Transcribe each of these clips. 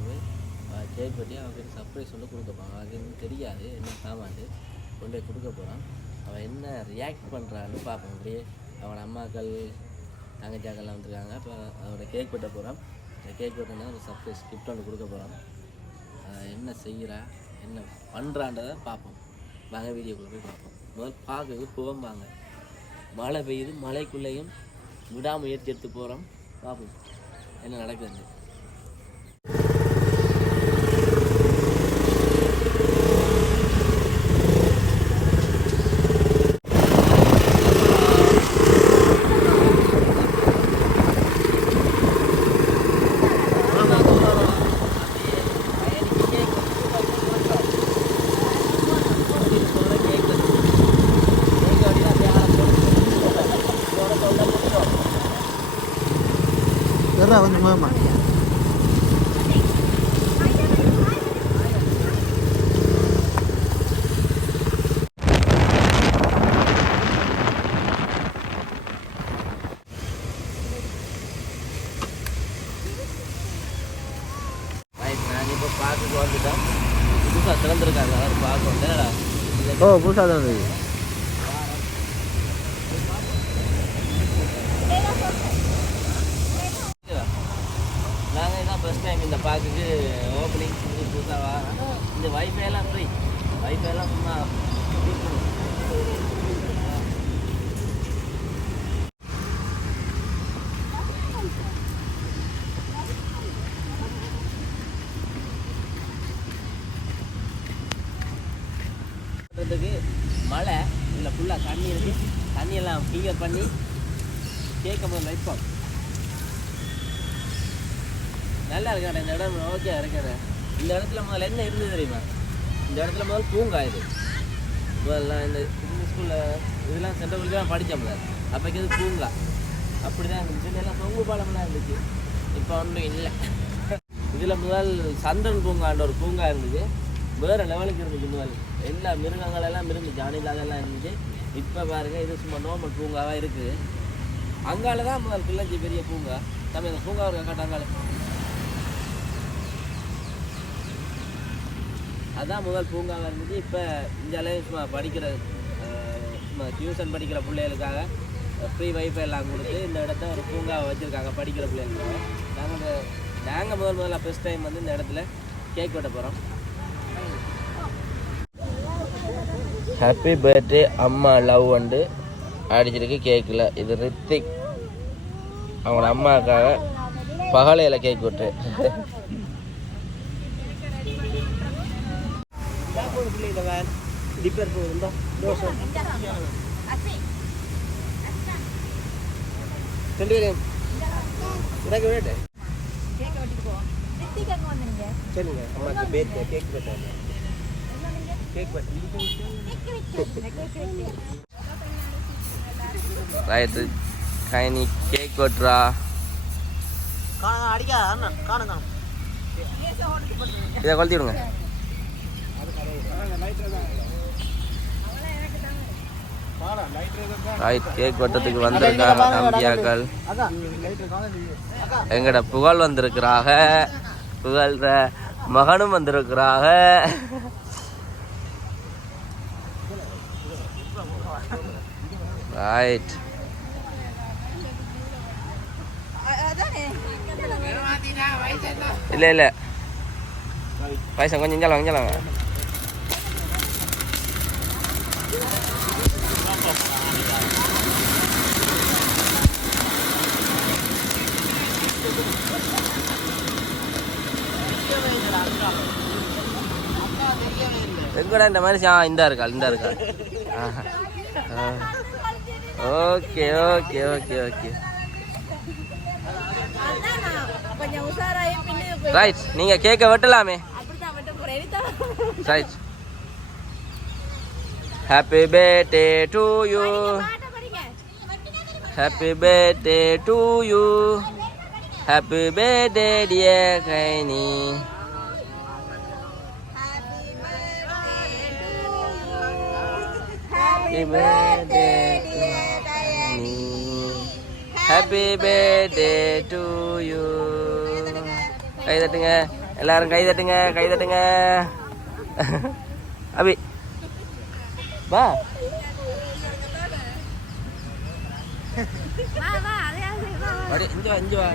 கொண்டு போய் கேக் வெட்டி அவங்களுக்கு சர்ப்ரைஸ் ஒன்று கொடுக்க போகிறான். அவனுக்கு இன்னும் தெரியாது என்ன சாமான் கொண்டு போய் கொடுக்க போகிறான். அவன் என்ன ரியாக்ட் பண்ணுறான்னு பார்ப்போம். அப்படியே அவன் அம்மாக்கள் தங்கச்சாக்கள்லாம் வந்துருக்காங்க. இப்போ அவனோட கேக் வெட்ட போகிறான். இந்த கேக் வெட்டினா ஒரு சர்ப்ரைஸ் கிஃப்ட் ஒன்று கொடுக்க போகிறான். என்ன செய்கிறா என்ன பண்ணுறான்றதை பார்ப்போம். வாங்க வீடியோக்குள்ளே போய் பார்ப்போம். முதல் பார்க்கறது போவாங்க. மழை பெய்யுது, மழைக்குள்ளேயும் விடாமுயற்சி எடுத்து போகிறோம். பார்ப்போம் என்ன நடக்குது. வந்து மாமா நான் இப்போ பார்க்க வந்துட்டேன். புதுசாக திறந்துருக்காங்க. அவர் பார்க்க வந்தேன்டா. ஓ புதுசாக தான் வந்தது. நாங்கள் தான் ஃபஸ்ட் டைம் இந்த பார்க்குக்கு ஓப்பனிங் புதுசாக இந்த வைஃபைலாம் ஃப்ரீ. வைஃபைலாம் சும்மா யூஸ் பண்ணுவோம். மழை இதில் ஃபுல்லாக தண்ணி இருக்குது. தண்ணியெல்லாம் கிளியர் பண்ணி கேட்க போது வைப்போம். நல்லா இருக்காடா இந்த இடம். ஓகே இருக்காது. இந்த இடத்துல முதல்ல என்ன இருந்தது தெரியுமா? இந்த இடத்துல முதல் பூங்கா. இது முதல்ல இந்த ஸ்கூலில் இதெல்லாம் சென்ட்ரல் தான் படித்தோம்ல. அப்போக்கு இது பூங்கா அப்படி தான் இருந்துச்சு. எல்லாம் தொங்கு பாலம்லாம் இருந்துச்சு. இப்போ ஒன்றும் இல்லை. இதில் முதல் சந்திரன் பூங்கான்ற ஒரு பூங்கா இருந்துச்சு. வேறு லெவலுக்கு இருந்துச்சு. முதல் எல்லா மிருகங்களெல்லாம் இருந்துச்சு. அணிலாகலாம் இருந்துச்சு. இப்போ பாருங்கள் இது சும்மா நார்மல் பூங்காவாக இருக்குது. அங்கால தான் முதல் கிள்ளஞ்சி பெரிய பூங்கா. நம்ம இந்த பூங்கா இருக்க காட்டாங்கால அதான் முதல் பூங்காவாக இருந்துச்சு. இப்போ இந்தியாவிலே சும்மா படிக்கிற சும்மா டியூஷன் படிக்கிற பிள்ளைகளுக்காக ஃப்ரீ வைஃபை எல்லாம் கொடுத்து இந்த இடத்த ஒரு பூங்காவை வச்சுருக்காங்க படிக்கிற பிள்ளைகளுக்காக. நாங்கள் முதல்ல ஃபஸ்ட் டைம் வந்து இந்த இடத்துல கேக் வெட்ட போகிறோம். ஹாப்பி பர்த்டே அம்மா லவ் வந்து அடிச்சிருக்கு கேக்கில். இது ரித்திக் அவங்களோட அம்மாவுக்காக பகலையில் கேக் வெட்டு. டிப்பர் போகுதுண்டா தோசை ரெண்டு பேரும் எனக்கு வேட்டு சரிங்க. அம்மாக்கு பேர்த்து கேக் வெட்டாங்க. கேக் வெட்டு ரைட்டு கைனி கேக் வெட்டுறா. அடிக்கா காணும் இதை கொளுத்தி விடுங்க. ரைட் கேக் வெட்டத்துக்கு வந்திருக்காங்க தம்பியாக்கள். எங்கட புகழ் வந்திருக்கிறாங்க. புகழ்ற மகனும் வந்திருக்கிறாங்க. ரைட் இல்லை இல்லை பைசா கொஞ்சம் இஞ்சாலாங்க. எங்கடா இந்த மாதிரி இந்த இருக்கா. Okay okay okay okay right. நீங்க கேக்க வெட்டலாமே. Right. Happy birthday to you. Happy birthday to you. Happy birthday dear கைனி. Happy birthday dear Dayani. Happy birthday to you. கை தட்டுங்க. எல்லாரும் கை தட்டுங்க கை தட்டுங்க. அபி வா. இஞ்சு வா.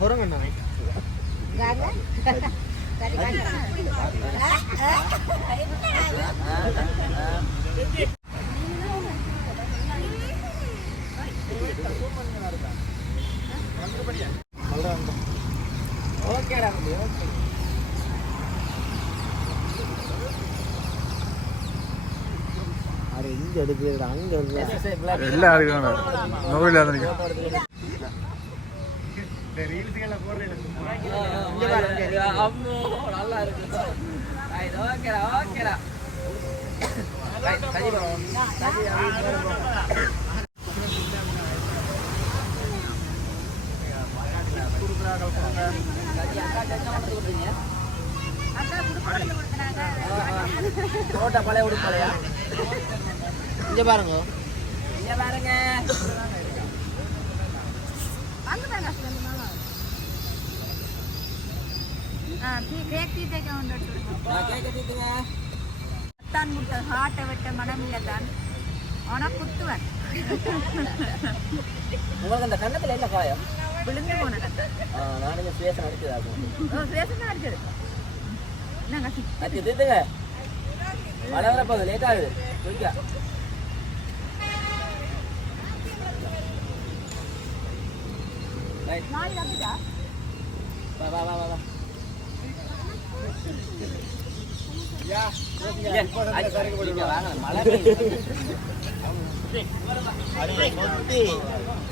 பொறுங்கண்ணா. ஓகேடா ஓகே. அது இங்க எடுக்கிறா அங்க எல்லாம் எடுக்கணும். மொபைல் வந்துருக்கேன். நல்லா இருக்கு. ஓகேடா ஓகேடா. பழைய உடுப்பலையா இங்க பாருங்க. இங்க பாருங்க. உங்களுக்கு அந்த கண்ணத்துல என்ன காயம்? விழுந்து போன நானுங்க பேச அடிச்சதாகும். அடிச்சது அச்சு தீத்துங்க. மழை வர போகுது, லேட் ஆகுது. தூக்கியா வா வா வா வா.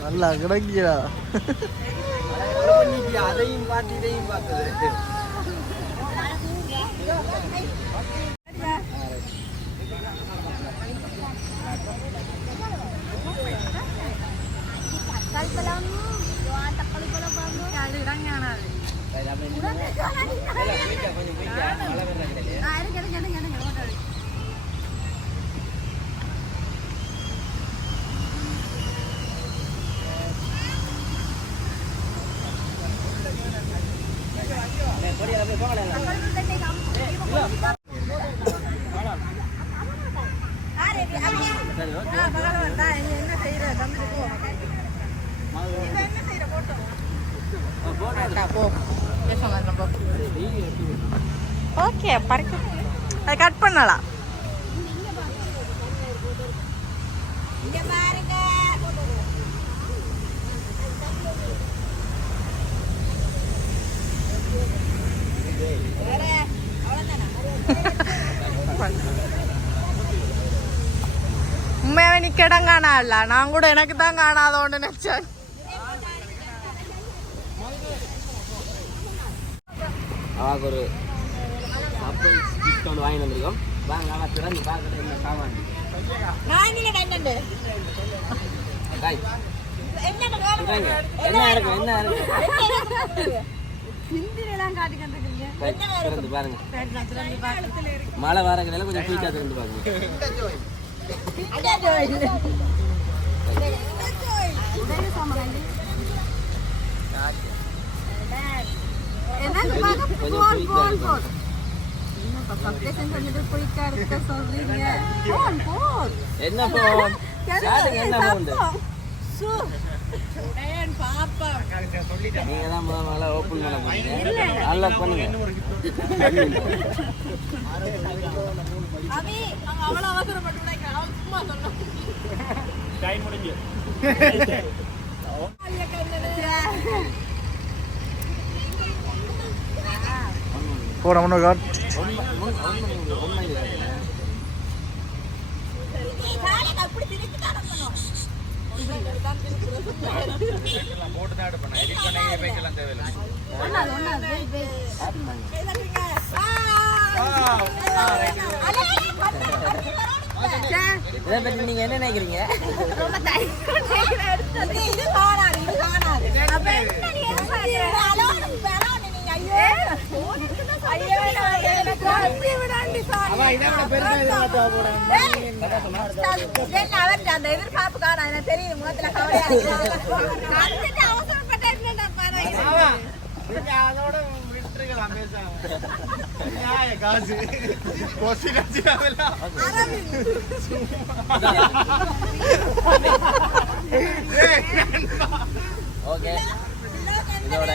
நல்லா கிடைக்கியா? அதையும் பார்த்து இதையும் பார்த்தது. ஓகே பறக்க அதை கட் பண்ணலாம். உண்மையாவே நீ கிடம் காணால, நான் கூட எனக்கு தான் காணாதோன்னு நினைச்சேன். அவாக்கு ஒரு சர்ப்ரைஸ் கிஃப்ட் ஒன்று வாங்கி வந்திருக்கோம். வாங்க அவன் திறந்து பார்க்கறது என்ன சாமான். என்ன இருக்கு என்ன இருக்கு திறந்து பாருங்க. மழை வரங்கனால கொஞ்சம் குயிக்கா திறந்து பாருங்க. என்ன போன் என்ன போன் நீங்க தான் முதல்ல ஓப்பன் பண்ண போறீங்க. நல்லா பண்ணுங்க. போட முன்னே காட் இதை பற்றி நீங்க என்ன நினைக்கிறீங்க? எதிர்பார்ப்பு காண தெரியும் முகத்துல கவலையா அதோட விட்டுருக்கலாம் பேசாம காசு கொஸ்டி ஓகே இதோட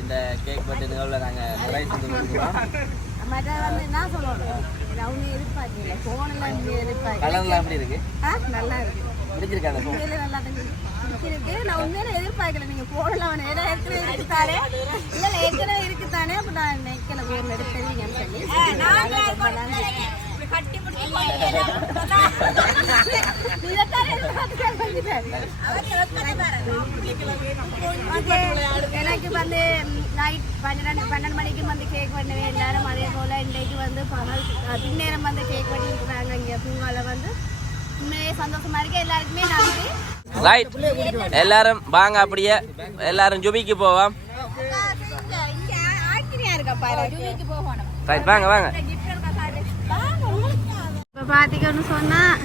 இந்த கேக் பட்டு நிகழ்வுல நாங்கள் நிறைய செஞ்சு கொடுக்குறோம். என்ன சொல்லணும் கலர்லாம் எப்படி இருக்கு? நல்லா இருக்கு. பிடிச்சிருக்காங்க. நல்லா இருக்கு. நான் உண்மையில எதிர்பார்க்கல நீங்க போடலாம். ஏன்னா ஏற்கனவே இருக்குதானே இல்ல ஏற்கனவே இருக்குதானே அப்ப நான் நினைக்கல போய் எடுத்துருவீங்கன்னு சொல்லி கட்டி எனக்கு வந்து நைட் 12 மணிக்கு வந்து கேக் பண்ணுவேன் எல்லாரும். அதே போல இன்றைக்கு வந்து பின்னேரம் வந்து கேக் பண்ணிருக்கிறாங்க இங்க பூங்கால வந்து. உண்மையே சந்தோஷமா இருக்கு. எல்லாருக்குமே நன்றி. ரைட், எல்லாரும் வாங்க அப்படியே எல்லாரும் ஜுபிக்கு போவோம். ரைட், வாங்க வாங்க. இப்போ பார்த்தீங்கன்னு சொன்னால்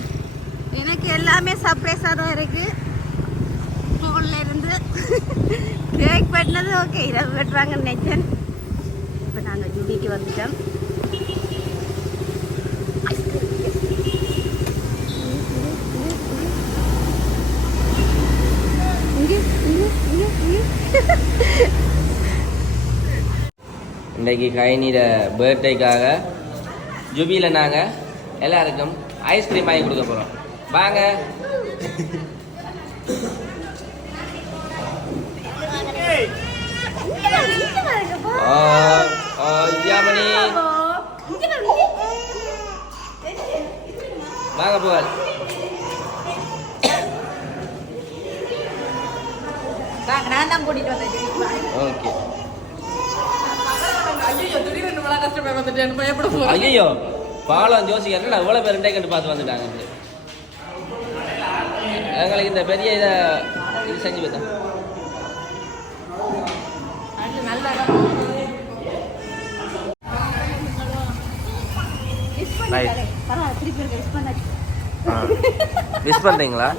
எனக்கு எல்லாமே சர்ப்ரைஸாக தான் இருக்குது. ஃபோனில் இருந்து கேக் வெட்டினது ஓகே இரவு வெட்டுவாங்கன்னு நினைச்சேன். இப்போ நாங்கள் ஜூபிக்கு வந்துட்டோம். இன்றைக்கு கைனியோட பர்த்டேக்காக ஜுபியில் நாங்கள் எல்லாருக்கும் ஐஸ்கிரீம் வாங்கி கொடுக்க போகிறோம். வாங்க. ஜாமணி வாங்க போகல். நான் தான் கூட்டிகிட்டு வந்தேன். ஓகே. பயப்பட ஐயோ பாலம் ஜோசிக்காரன் அவ்வளோ பேர் ரெண்டே கண்டு பார்த்து வந்துட்டாங்க. எங்களுக்கு இந்த பெரிய இதை இது செஞ்சு பார்த்தேன். மிஸ் பண்ணுறீங்களா?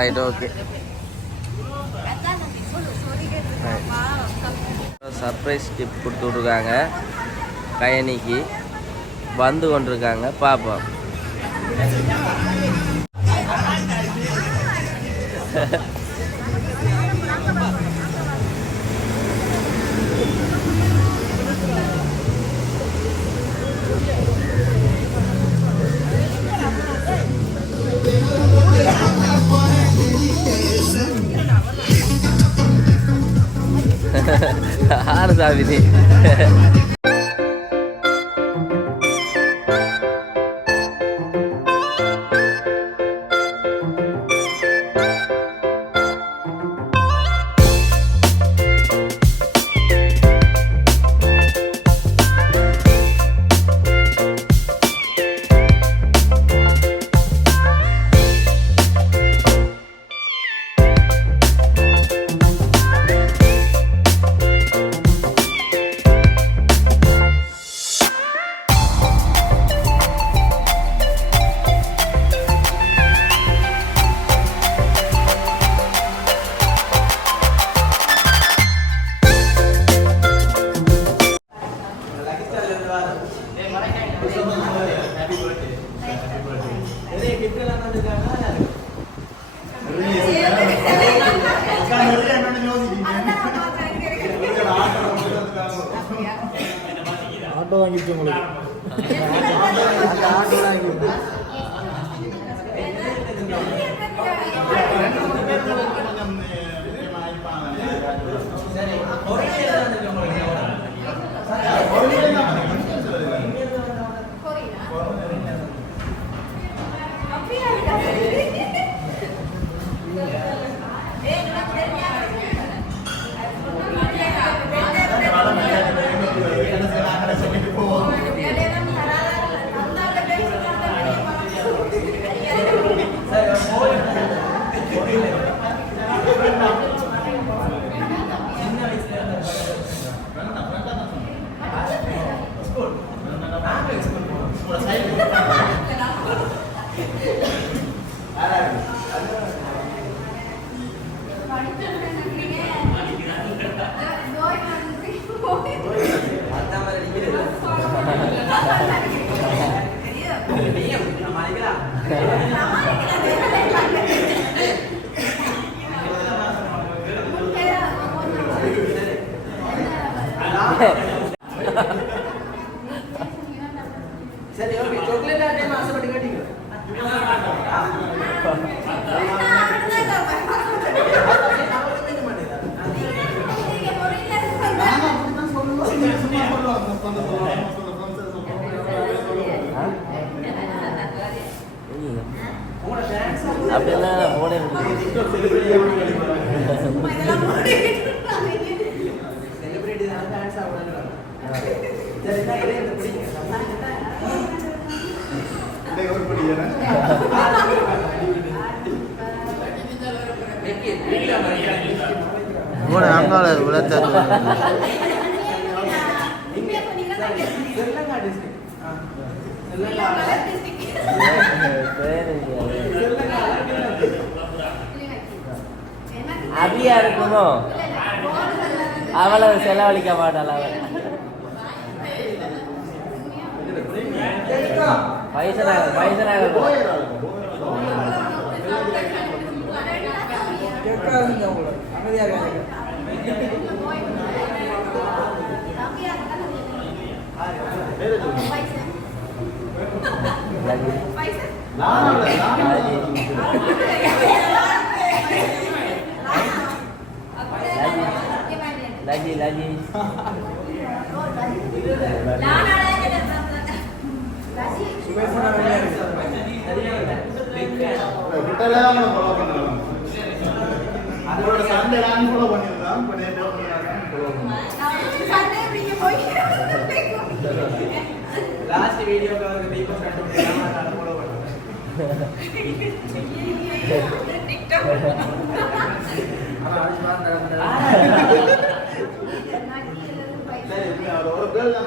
Right, okay. சர்ப்ரைஸ் கிஃப்ட் கொடுத்து விட்ருக்காங்க. கயனிக்கு வந்து கொண்டிருக்காங்க. பாப்போம். ஆறு சாவிதி. ஆட்டோ வாங்கிச்சு உங்களுக்கு. சரி ஓகே சாக்லேட் டைம் ஆசைப்பட்டு கேட்டீங்க அப்படின்னா போனே செலிபிரிட்டி தான் டான்ஸ் ஆடுறாங்க சரிதா இதே பிடிங்க இதே ஒரு பிடிங்க போன அங்கால விளத்த அபியா இருக்குமோ அவளை செலவழிக்க மாட்டாள் அவள் பைசனாக lagi அதோட சண்டே நான் ஃபாலோ பண்ணிருந்தேன் பண்ணிட்டு லாஸ்ட் வீடியோக்கு அவருக்கு தீபம் கண்டு நான் ஃபாலோ பண்ணேன் டிக்டாக் ஆனா आज ஒரு பேர் தான்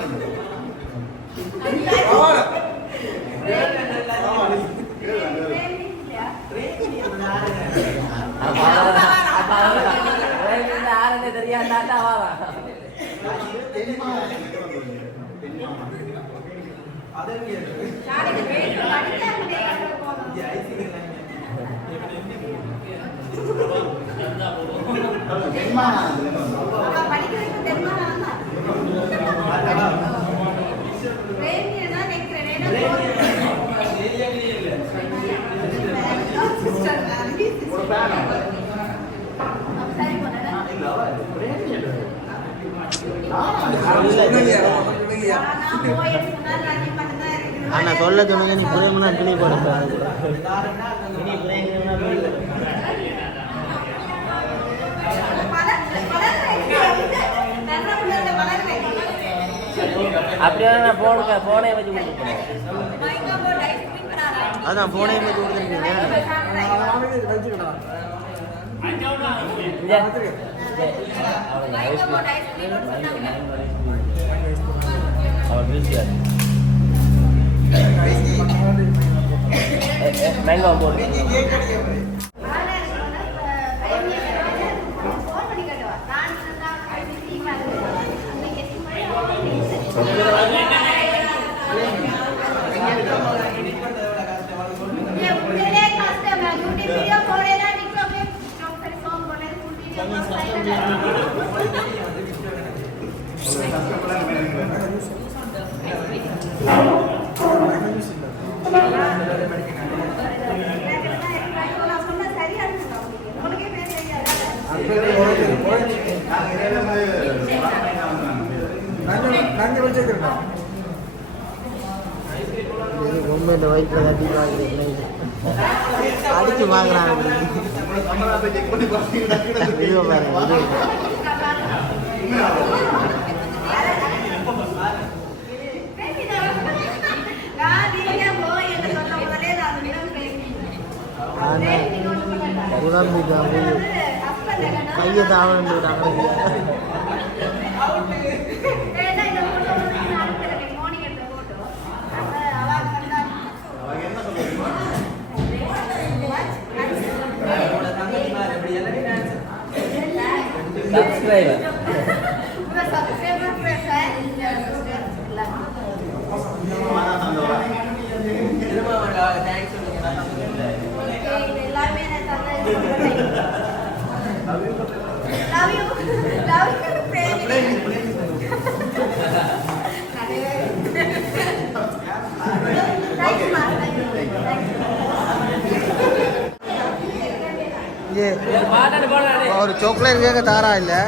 ஆனா சொல்ல சொன்னங்க நீ புரியமுன்னா துணி போடுப்பா நீ புரியங்கனா அப்படியே நான் போனே வச்சு கொடுத்துட்டேன் அதான் போனே வச்சு கொடுத்துட்டீங்க மேங்கோ போடு ரொம்ப இந்த வயிற்றுல அடிச்சு வாங்குறாங்க வீடியோ பாருங்க கையை தாவண்டு subscriber ஒரு சாக்லேட் கேட்க தாரா இல்லை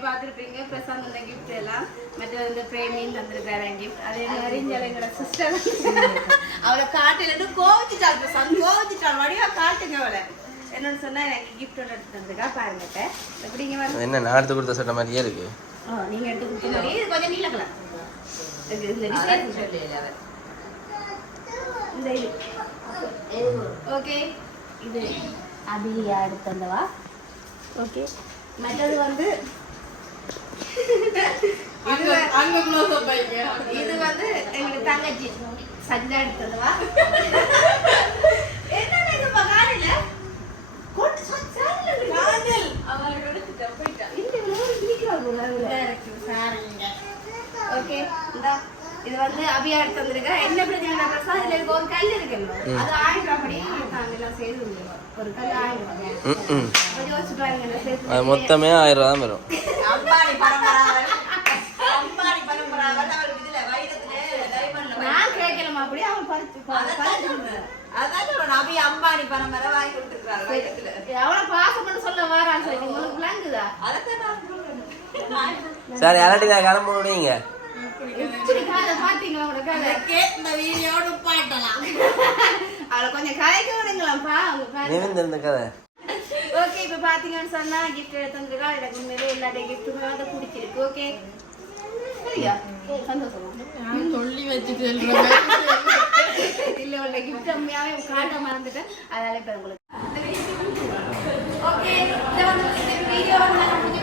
பார்த்துருப்பீங்க பிரசாந்த் அந்த கிஃப்ட் எல்லாம் மற்ற இந்த பிரேமின்னு தந்திருக்காரு கிஃப்ட் அதே மாதிரி எங்களோட சிஸ்டர் அவளை காட்டிலிருந்து கோவிச்சுட்டாள் பிரசாந்த் கோவிச்சுட்டாள் வடிவா காட்டுங்க அவளை என்னன்னு சொன்னா எனக்கு கிஃப்ட் ஒன்று எடுத்து தந்துருக்கா பாருங்க எப்படிங்க வரும் என்ன நான் எடுத்து கொடுத்த சொன்ன மாதிரியே இருக்கு நீங்க எடுத்து கொடுத்த மாதிரி இது கொஞ்சம் நீல கலர் இந்த இது ஓகே இது அபிலியா எடுத்து தந்தவா ஓகே மற்றது வந்து இது வந்து எங்களுக்கு தங்கச்சி சஞ்சா எடுத்ததுவா என்ன காலையில ஓகே இது வந்து அபியா எடுத்து வந்திருக்க என்ன பிரச்சனை பிரசாத் இதுல இருக்க ஒரு கல் இருக்குல்ல அது 1000 ரூபாய் படி நாங்கெல்லாம் சேர்ந்து ஒரு கல் 1000 ரூபாய் யோசிச்சுட்டு மொத்தமே 1000 ரூபாய் தான் வரும் அம்பானி பரம்பரை இதுல வைரத்துல டைமண்ட்ல நான் கேட்கலமா அப்படி அவன் பறிச்சு அதான் நபி அம்பானி பரம்பரை வாங்கி கொடுத்துருக்காரு வைரத்துல எவ்வளவு பாசம் பண்ண சொல்ல வாரான்னு சொல்லி உங்களுக்கு விளங்குதா அதான் நான் சொல்றேன் சரி யாராட்டி நான் கிளம்ப முடியுங்க பாத்தீங்களா உங்க கதை கேட்ட வீடியோட பாட்டலாம் அவளை கொஞ்சம் கதைக்க விடுங்களாம்ப்பா நிமிர்ந்த கதை ஓகே இப்ப பாத்தீங்கன்னு சொன்னா கிஃப்ட் எடுத்து வந்திருக்கா எனக்கு உண்மையிலே எல்லா கிஃப்ட்டுமே வந்து பிடிச்சிருக்கு ஓகே சரியா சந்தோஷமா சொல்லி வச்சுட்டு இல்ல உள்ள கிஃப்ட் உண்மையாவே காட்ட மறந்துட்டேன் அதனால இப்ப உங்களுக்கு ஓகே இந்த வீடியோ வந்து